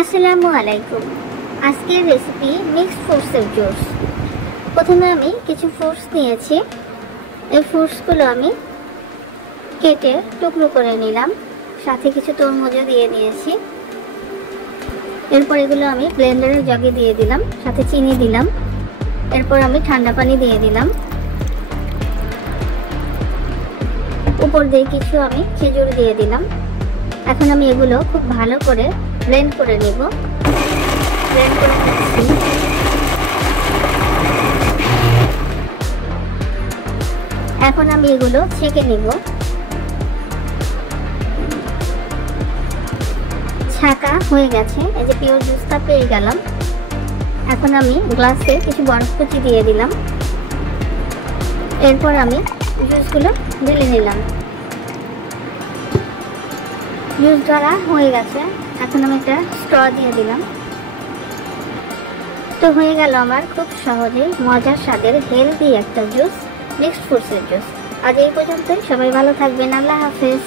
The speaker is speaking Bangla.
আসসালামু আলাইকুম। আজকের রেসিপি মিক্সড ফ্রুটসের জুস। প্রথমে আমি কিছু ফ্রুটস নিয়েছি। এই ফ্রুটসগুলো আমি কেটে টুকরো করে নিলাম, সাথে কিছু তরমুজও দিয়ে নিয়েছি। এরপর এগুলো আমি ব্লেন্ডারের জগে দিয়ে দিলাম, সাথে চিনি দিলাম। এরপর আমি ঠান্ডা পানি দিয়ে দিলাম। উপর দিয়ে কিছু আমি খেজুর দিয়ে দিলাম। এখন আমি এগুলো খুব ভালো করে ব্লেন্ড করে নিব। ব্লেন্ড করে নিচ্ছি। এখন আমি এগুলো ছেঁকে নিব। ছাঁকা হয়ে গেছে, এই যে পিওর জুসটা পেয়ে গেলাম। এখন আমি গ্লাসে কিছু বরফ কুচি দিয়ে দিলাম। এরপর আমি জুসগুলো ঢেলে নিলাম। জুস ধরা হয়ে গেছে। এখন আমি একটা স্ট্র দিয়ে দিলাম। তো হয়ে গেল আমার খুব সহজে মজার স্বাদের হেলদি একটা জুস, মিক্সড ফ্রুটসের জুস। আজ এই পর্যন্তই। সবাই ভালো থাকবেন। আল্লাহ হাফেজ।